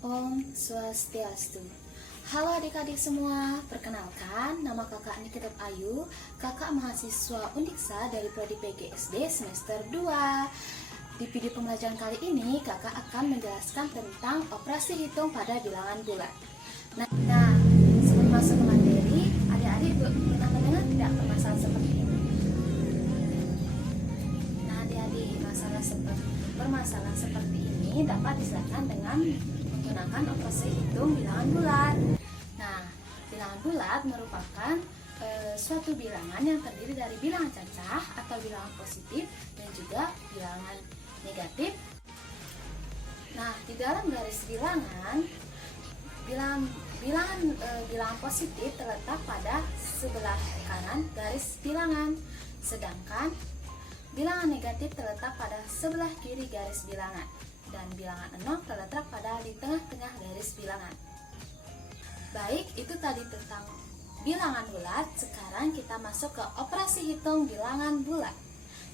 Om Swastiastu. Halo adik-adik semua, perkenalkan nama kakak Nikita Ayu, kakak mahasiswa Undiksa dari Prodi PGSD semester 2. Di video pembelajaran kali ini, kakak akan menjelaskan tentang operasi hitung pada bilangan bulat. Nah, sebelum masuk ke materi, adik-adik pernah mendengar tidak permasalahan seperti ini? Nah, adik-adik, permasalahan seperti ini dapat diselesaikan dengan menggunakan operasi hitung bilangan bulat. Nah, bilangan bulat merupakan suatu bilangan yang terdiri dari bilangan cacah atau bilangan positif dan juga bilangan negatif. Nah, di dalam garis bilangan, bilangan positif terletak pada sebelah kanan garis bilangan, sedangkan bilangan negatif terletak pada sebelah kiri garis bilangan, dan bilangan 0 terletak pada di tengah-tengah garis bilangan. Baik, itu tadi tentang bilangan bulat. Sekarang kita masuk ke operasi hitung bilangan bulat.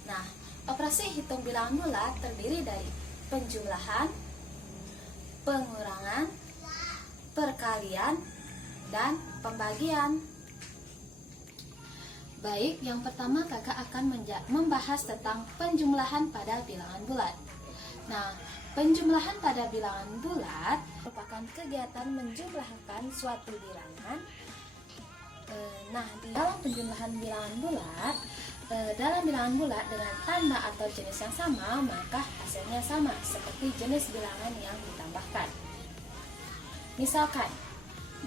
Nah, operasi hitung bilangan bulat terdiri dari penjumlahan, pengurangan, perkalian, dan pembagian. Baik, yang pertama kakak akan membahas tentang penjumlahan pada bilangan bulat. Nah, penjumlahan pada bilangan bulat merupakan kegiatan menjumlahkan suatu bilangan. Nah, di dalam penjumlahan bilangan bulat, dalam bilangan bulat dengan tanda atau jenis yang sama, maka hasilnya sama seperti jenis bilangan yang ditambahkan. Misalkan,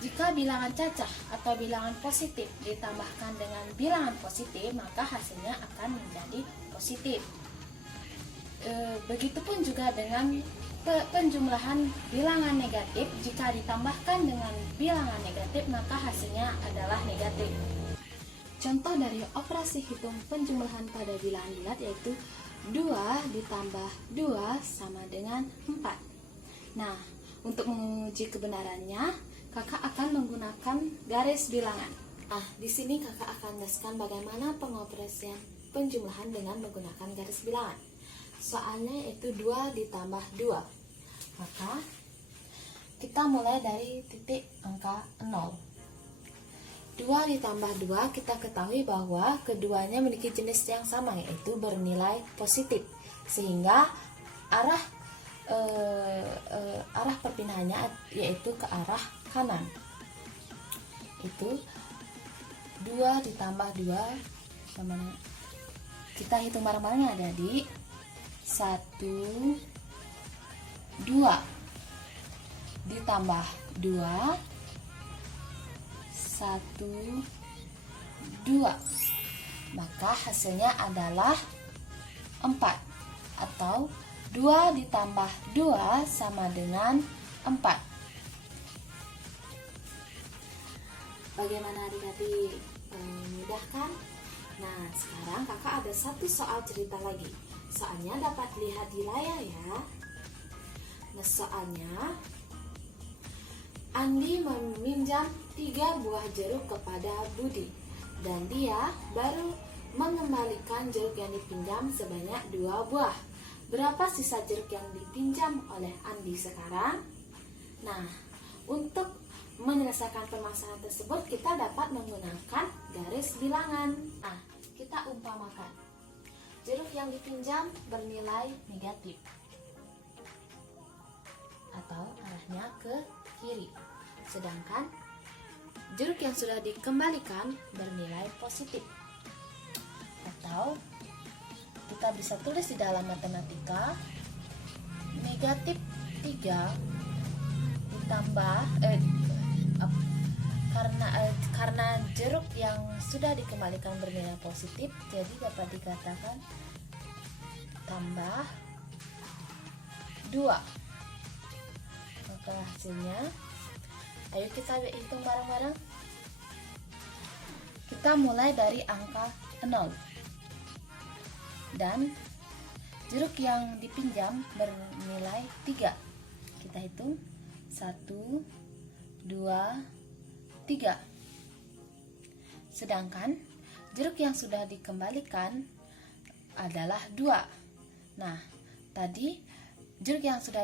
jika bilangan cacah atau bilangan positif ditambahkan dengan bilangan positif, maka hasilnya akan menjadi positif. Begitupun juga dengan penjumlahan bilangan negatif, jika ditambahkan dengan bilangan negatif, maka hasilnya adalah negatif. Contoh dari operasi hitung penjumlahan pada bilangan bulat yaitu 2 ditambah 2 sama dengan 4. Nah, untuk menguji kebenarannya, kakak akan menggunakan garis bilangan. Nah, di sini kakak akan jelaskan bagaimana pengoperasian penjumlahan dengan menggunakan garis bilangan. Soalnya yaitu 2 ditambah 2. Maka kita mulai dari titik angka 0. 2 ditambah 2, kita ketahui bahwa keduanya memiliki jenis yang sama, yaitu bernilai positif, sehingga arah perpindahannya yaitu ke arah kanan. Itu 2 ditambah 2 sama, kita hitung bareng-bareng ya adik-adik. 1, 2 ditambah 2, 1, 2, maka hasilnya adalah 4, atau 2 ditambah 2 sama dengan 4. Bagaimana adik-adik? Mudah kan? Nah, sekarang kakak ada satu soal cerita lagi. Soalnya dapat lihat di layar ya. Nah, soalnya Andi meminjam 3 buah jeruk kepada Budi, dan dia baru mengembalikan jeruk yang dipinjam sebanyak 2 buah. Berapa sisa jeruk yang dipinjam oleh Andi sekarang? Nah, untuk menyelesaikan permasalahan tersebut, kita dapat menggunakan garis bilangan. Nah, kita umpamakan jeruk yang dipinjam bernilai negatif atau arahnya ke kiri, sedangkan jeruk yang sudah dikembalikan bernilai positif. Atau kita bisa tulis di dalam matematika, negatif 3 ditambah karena jeruk yang sudah dikembalikan bernilai positif, jadi dapat dikatakan tambah 2. Maka hasilnya, ayo kita hitung bareng-bareng. Kita mulai dari angka 0, dan jeruk yang dipinjam bernilai 3. Kita hitung 1, 2, 3. Sedangkan jeruk yang sudah dikembalikan adalah 2. Nah, tadi jeruk yang sudah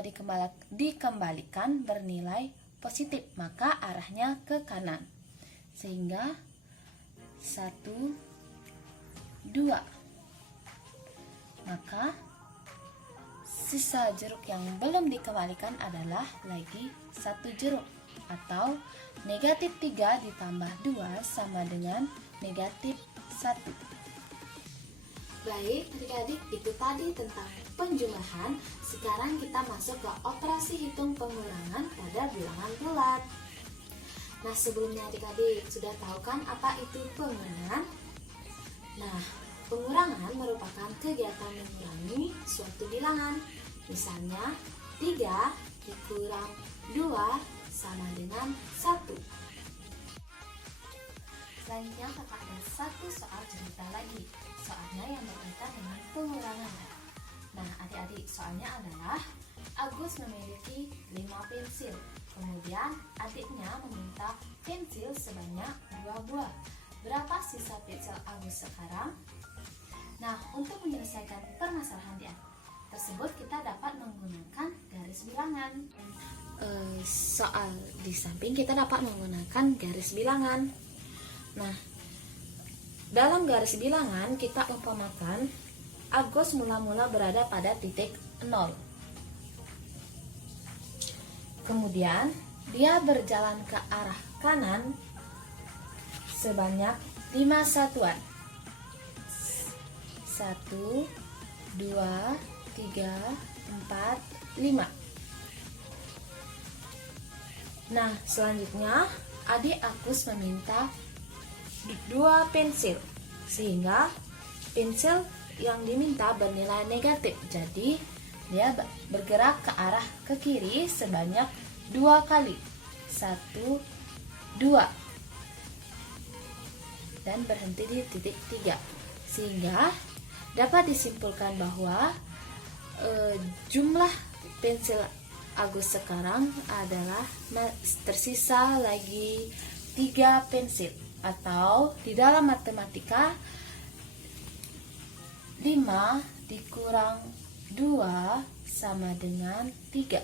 dikembalikan bernilai positif, maka arahnya ke kanan. Sehingga 1, 2. Maka sisa jeruk yang belum dikembalikan adalah lagi 1 jeruk, atau negatif 3 ditambah 2 sama dengan negatif 1. Baik adik-adik, itu tadi tentang penjumlahan. Sekarang kita masuk ke operasi hitung pengurangan pada bilangan bulat. Nah, sebelumnya adik-adik sudah tahu kan apa itu pengurangan? Nah, pengurangan merupakan kegiatan mengurangi suatu bilangan. Misalnya 3 dikurang 2 sama dengan 1. Selanjutnya kakak ada satu soal cerita lagi. Soalnya yang berkaitan dengan pengurangan. Nah, adik-adik, soalnya adalah Agus memiliki 5 pensil. Kemudian adiknya meminta pensil sebanyak 2 buah. Berapa sisa pensil Agus sekarang? Nah, untuk menyelesaikan permasalahan di atas tersebut kita dapat menggunakan garis bilangan. Soal di samping kita dapat menggunakan garis bilangan. Nah, dalam garis bilangan kita umpamakan Agus mula-mula berada pada titik 0. Kemudian dia berjalan ke arah kanan sebanyak 5 satuan. 1, 2, 3, 4, 5. Nah, selanjutnya adik Agus meminta 2 pensil, sehingga pensil yang diminta bernilai negatif. Jadi dia bergerak ke arah ke kiri sebanyak 2 kali. 1, 2. Dan berhenti di titik 3. Sehingga dapat disimpulkan bahwa jumlah pensil Agus sekarang adalah tersisa lagi 3 pensil, atau di dalam matematika 5 dikurang 2 sama dengan 3.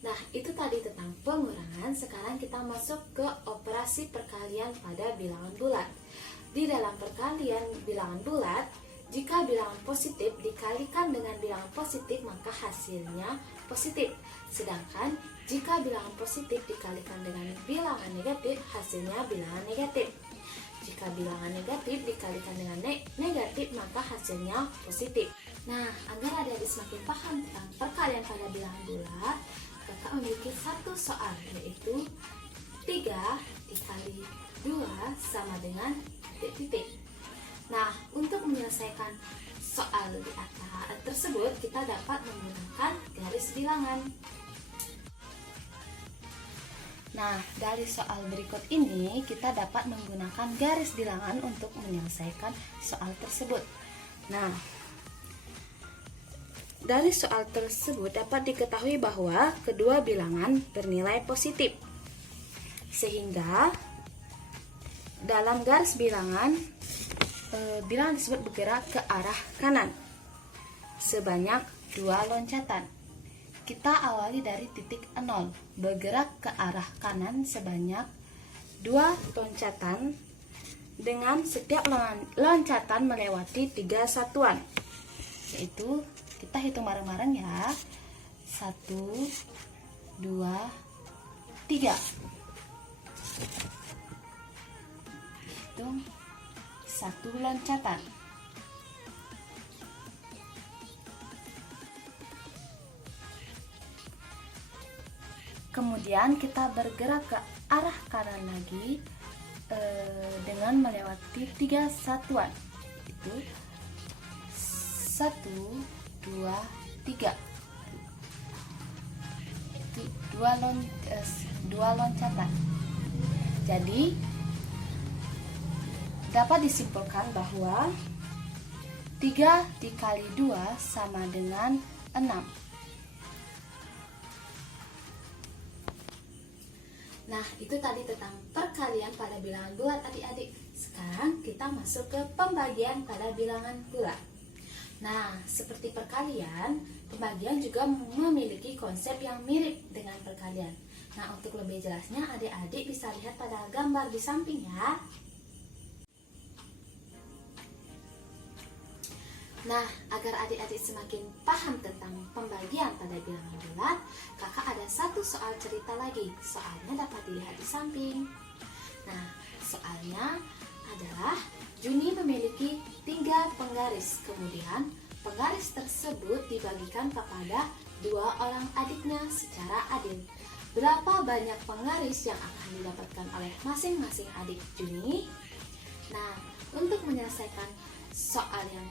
Nah, itu tadi tentang pengurangan. Sekarang kita masuk ke operasi perkalian pada bilangan bulat. Di dalam perkalian bilangan bulat, jika bilangan positif dikalikan dengan bilangan positif, maka hasilnya positif. Sedangkan jika bilangan positif dikalikan dengan bilangan negatif, hasilnya bilangan negatif. Jika bilangan negatif dikalikan dengan negatif, maka hasilnya positif. Nah, agar adik-adik semakin paham tentang perkalian pada bilangan bulat, kakak memiliki satu soal, yaitu 3 dikali 2 sama dengan titik. Nah, untuk menyelesaikan soal di atas tersebut, kita dapat menggunakan garis bilangan. Nah, dari soal berikut ini kita dapat menggunakan garis bilangan untuk menyelesaikan soal tersebut. Nah, dari soal tersebut dapat diketahui bahwa kedua bilangan bernilai positif. Sehingga dalam garis bilangan, bilangan tersebut bergerak ke arah kanan sebanyak 2 loncatan. Kita awali dari titik 0, bergerak ke arah kanan sebanyak 2 loncatan, dengan setiap loncatan melewati 3 satuan. Yaitu, kita hitung bareng-bareng ya. 1, 2, 3. Hitung 1 loncatan. Kemudian kita bergerak ke arah kanan lagi dengan melewati 3 satuan. Itu 1, 2, 3. Itu 2 loncatan. Jadi dapat disimpulkan bahwa 3 dikali 2 sama dengan 6. Nah, itu tadi tentang perkalian pada bilangan bulat adik-adik. Sekarang kita masuk ke pembagian pada bilangan bulat. Nah, seperti perkalian, pembagian juga memiliki konsep yang mirip dengan perkalian. Nah, untuk lebih jelasnya, adik-adik bisa lihat pada gambar di samping ya. Nah, agar adik-adik semakin paham tentang pembagian pada bilangan bulat, kakak ada satu soal cerita lagi. Soalnya dapat dilihat di samping. Nah, soalnya adalah Juni memiliki 3 penggaris. Kemudian, penggaris tersebut dibagikan kepada 2 orang adiknya secara adil. Berapa banyak penggaris yang akan didapatkan oleh masing-masing adik Juni? Nah, untuk menyelesaikan soal yang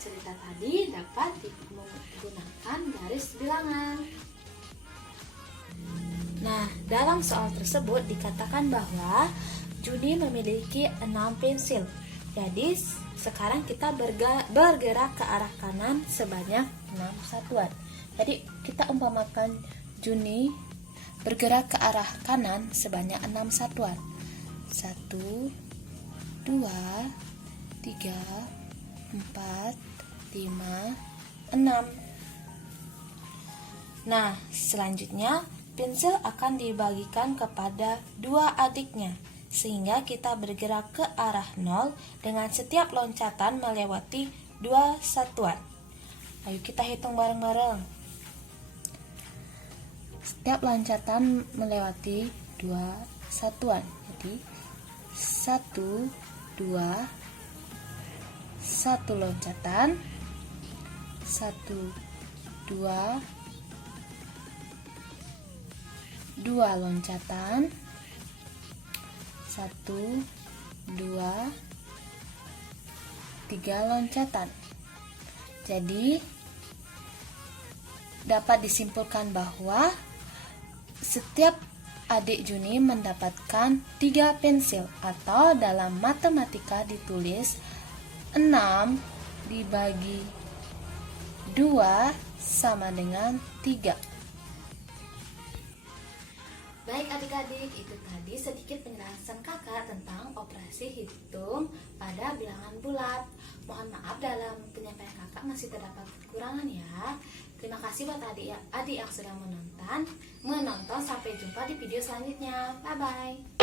cerita tadi dapat menggunakan garis bilangan. Nah, dalam soal tersebut dikatakan bahwa Juni memiliki 6 pensil. Jadi, sekarang kita bergerak ke arah kanan sebanyak 6 satuan. Jadi, kita umpamakan Juni bergerak ke arah kanan sebanyak 6 satuan. 1, 2, 3, 4, 5, 6. Nah, selanjutnya pensil akan dibagikan kepada 2 adiknya, sehingga kita bergerak ke arah 0 dengan setiap loncatan melewati 2 satuan. Ayo kita hitung bareng-bareng. Setiap loncatan melewati 2 satuan. Jadi 1, 2, 1 loncatan, 1, 2, 2 loncatan, 1, 2, 3 loncatan. Jadi dapat disimpulkan bahwa setiap adik Juni mendapatkan 3 pensil, atau dalam matematika ditulis 6 dibagi 2 sama dengan 3. Baik adik-adik, itu tadi sedikit penjelasan kakak tentang operasi hitung pada bilangan bulat. Mohon maaf dalam penyampaian kakak masih terdapat kekurangan ya. Terima kasih buat adik yang sudah menonton. Sampai jumpa di video selanjutnya. Bye-bye.